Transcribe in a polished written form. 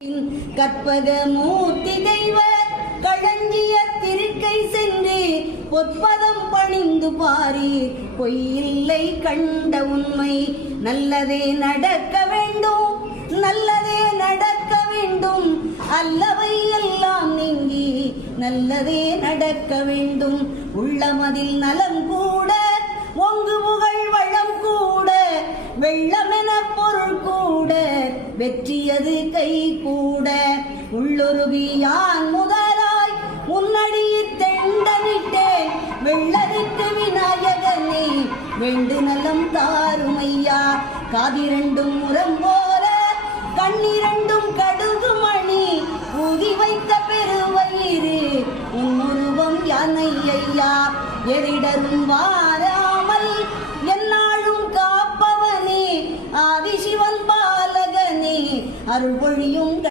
கற்பக மூர்த்தி தெய்வ களஞ்சிய திருக்கை சென்று பொற்பதம் பணிந்து பாரீர் பொய்யில்லை கண்ட உண்மை. நல்லதே நடக்க வேண்டும், நல்லதே நடக்க வேண்டும், அல்லவை எல்லாம் நீங்கி நல்லதே நடக்க வேண்டும். உள்ளமதில் நலம் கூட ஒங்கு புகழ் வளம் கூட வெள்ளமென பொருள் கூட வெற்றியது கை கூட. உள்ளொருவி யான் முதலாய் முன்னடியில் தெண்டனிட்டேன் வெள்ளரிட்டு விநாயகனே வெண்டு நலம் தாருமையா. காதிரண்டும் முரம் போல கண்ணிரண்டும் கடுகு மணி ஊதி வைத்த பெருவயிறு உன்னுருவம் யானை ஐயா. எரிடரும் வா